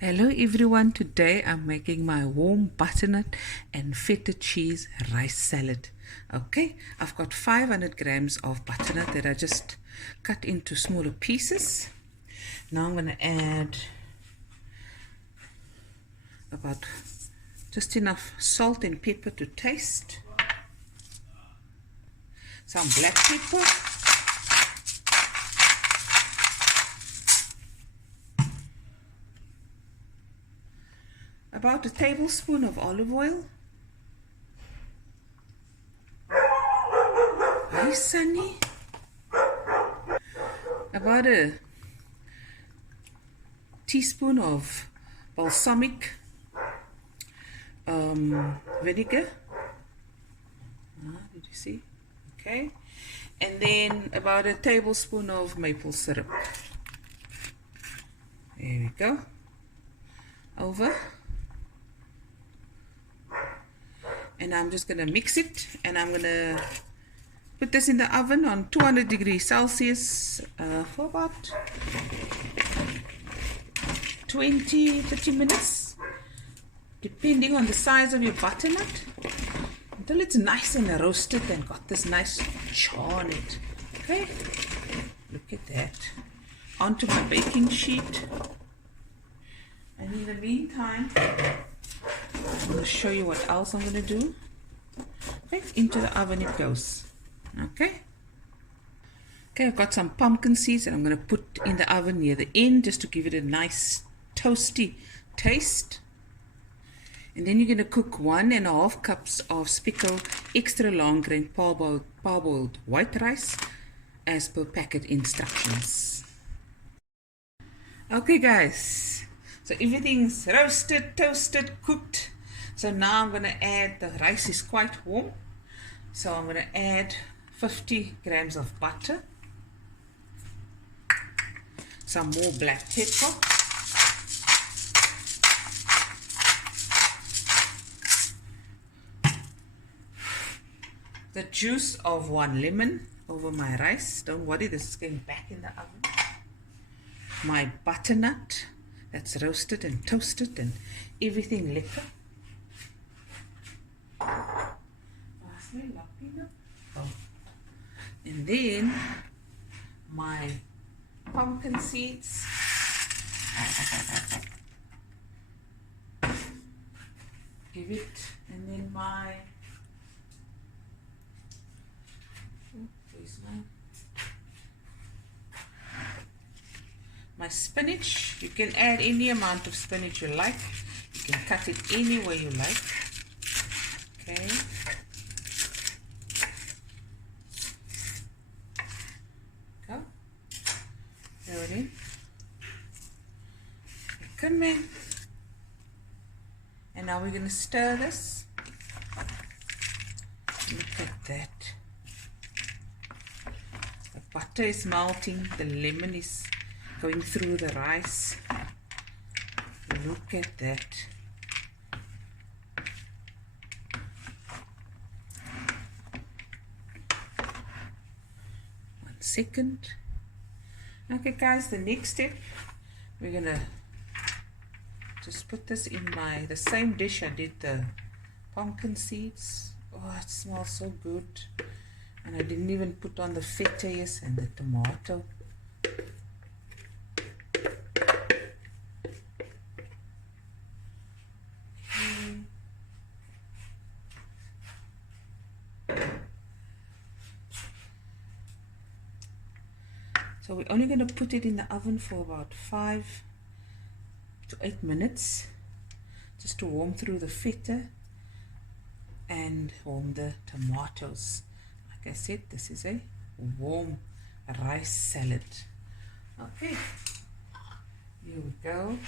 Hello everyone, today I'm making my warm butternut and feta cheese rice salad. Okay, I've got 500 grams of butternut that I just cut into smaller pieces. Now I'm going to add about just enough salt and pepper to taste, some black pepper, about a tablespoon of olive oil. Hi, Sunny. About a teaspoon of balsamic vinegar. Did you see? Okay. And then about a tablespoon of maple syrup. There we go. Over. And I'm just going to mix it, and I'm going to put this in the oven on 200 degrees Celsius for about 20-30 minutes, depending on the size of your butternut, until it's nice and roasted and got this nice char on it. Okay, look at that. Onto my baking sheet, and in the meantime I'm going to show you what else I'm going to do. Okay, into the oven it goes. Okay, I've got some pumpkin seeds that I'm going to put in the oven near the end just to give it a nice toasty taste. And then you're going to cook 1.5 cups of speckled extra long grain parboiled white rice as per packet instructions. Okay guys, so everything's roasted, toasted, cooked. So now I'm going to add, the rice is quite warm, so I'm going to add 50 grams of butter, some more black pepper, the juice of 1 lemon over my rice. Don't worry, this is going back in the oven. My butternut that's roasted and toasted and everything lekker. And then my pumpkin seeds, give it, and then my spinach. You can add any amount of spinach you like. You can cut it any way you like. Okay. Go. Throw it in. Come in. And now we're going to stir this. Look at that. The butter is melting. The lemon is going through the rice. Look at that. One second. Okay guys, the next step, we're gonna just put this in the same dish I did the pumpkin seeds. Oh, it smells so good. And I didn't even put on the feta and the tomato. So we're only going to put it in the oven for about 5 to 8 minutes, just to warm through the feta and warm the tomatoes. Like I said, this is a warm rice salad. Okay, here we go.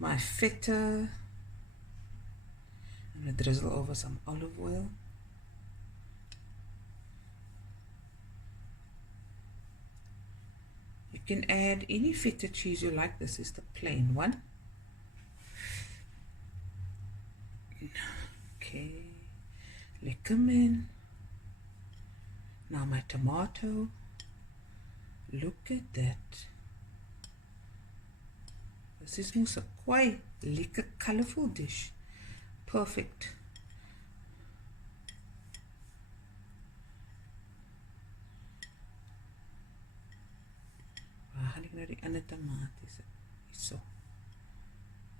My feta. I'm going to drizzle over some olive oil. You can add any feta cheese you like. This is the plain one. Okay, lekker. Now my tomato. Look at that. The This is mos 'n quite lekker colorful dish. Perfect. Waar gaan ek nou die ander tomaties hierso?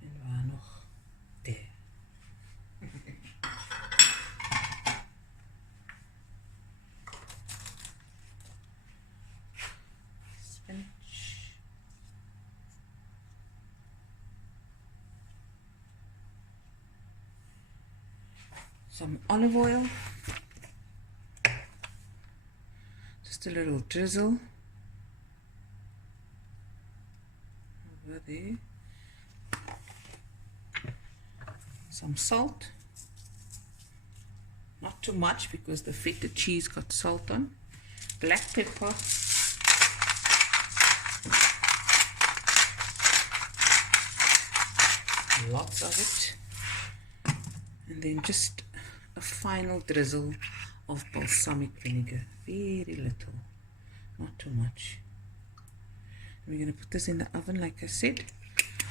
En waar nog? Daar. Spinach. Some olive oil. Just a little drizzle over there. Some salt. Not too much because the feta cheese got salt on. Black pepper. Lots of it. And then just a final drizzle of balsamic vinegar. Very little. Not too much. And we're going to put this in the oven like I said.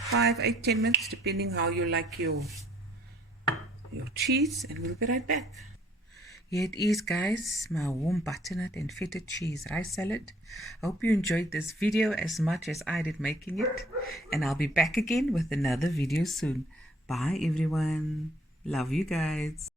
5, 8, 10 minutes depending how you like your cheese, and we'll be right back. Here it is, guys, my warm butternut and feta cheese rice salad. I hope you enjoyed this video as much as I did making it, and I'll be back again with another video soon. Bye everyone. Love you guys.